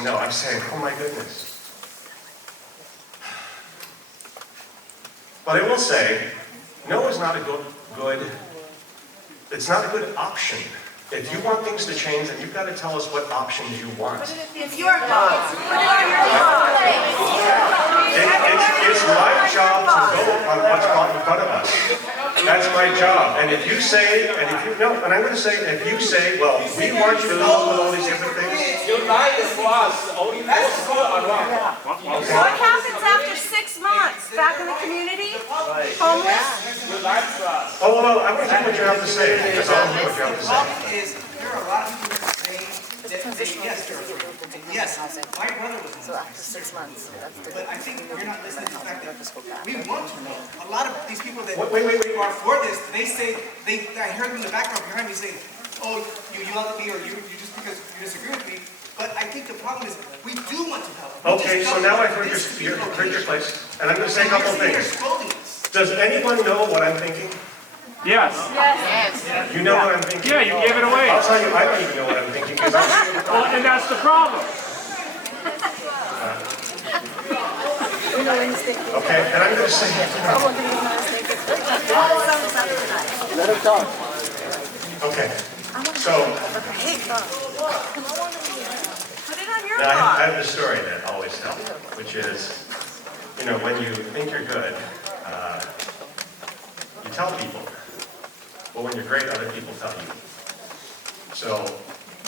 saying no. I'm saying, oh my goodness. But I will say, no is not a it's not a good option. If you want things to change, then you've got to tell us what options you want. It's your job. It's my job to go on what's in front of us. That's my job. And if you say, and I'm going to say, if you say, well, we want you to come up with all these different things. You lied to us. Only that's good or wrong. What happens after 6 months? Back in the community? Homeless? You lied to us. Oh, well, I want to hear what you have to say. Because I want to hear what you have to The say. problem is, there are a lot of people that say that yes, my brother was in So after 6 months, that's the but I think you're not listening to the fact that we want to know. A lot of these people that Wait. who are for this, they say, I heard them in the background behind me say, oh, you yelled at me or you just because you disagree with me. But I think the problem is, we do want to help. Okay, so now I've heard your place, and I'm going to say a couple of things. Does anyone know what I'm thinking? Yes. You know what I'm thinking? Yeah, you gave it away. I'll tell you, I don't even know what I'm thinking. Because Well, and that's the problem. we know instinct. okay, and I'm going to say, Let him talk. okay, so Put it on your now I blog. have a story that always tells, which is, when you think you're good, you tell people. But when you're great, other people tell you. So,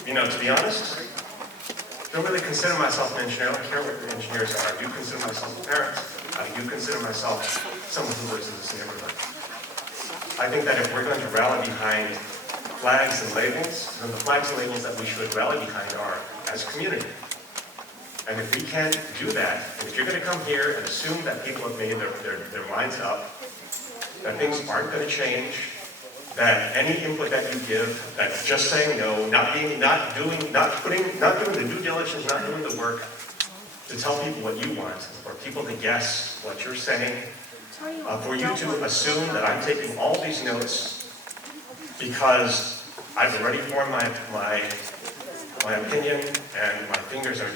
to be honest, I don't really consider myself an engineer. I don't care what the engineers are. I do consider myself a parent. I do consider myself someone who lives in this neighborhood. I think that if we're going to rally behind flags and labels, then the flags and labels that we should rally behind are as community. And if we can't do that, and if you're going to come here and assume that people have made their minds up, that things aren't going to change, that any input that you give, that just saying no, not doing the due diligence, not doing the work to tell people what you want, or people to guess what you're saying, for you to assume that I'm taking all these notes because I've already formed my opinion and my fingers are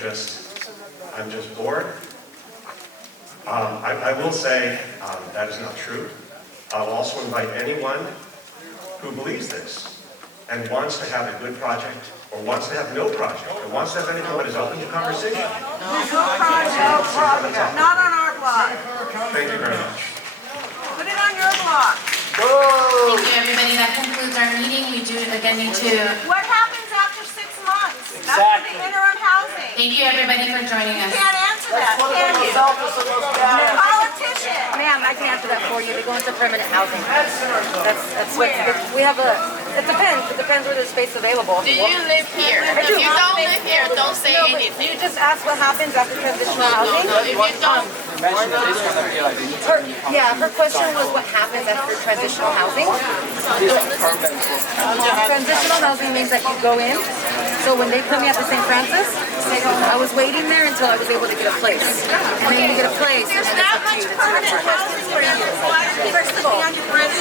I'm just bored. I will say that is not true. I'll also invite anyone who believes this and wants to have a good project, or wants to have no project, or wants to have anything but is open to conversation. No project. Not on our blog. Thank you very much. Put it on your blog. Thank you, everybody. That concludes our meeting. We do again need to. What happens after 6 months? After the interim housing? Thank you, everybody, for joining You us. can't answer that, can you? Politician. Ma'am, I can answer that for you. They go into permanent housing. That's what we have it depends. It depends where there's space available. Do you live here? If you don't live here, don't say No, but anything. you just ask what happens after transitional housing. No, if you don't, Her question was what happens after transitional housing. Transitional housing means that you go in. So when they put me at the St. Francis, I was waiting there until I was able to get a place. And then you get a place. There's that much permanent housing for you. Why are you sitting on your bridge?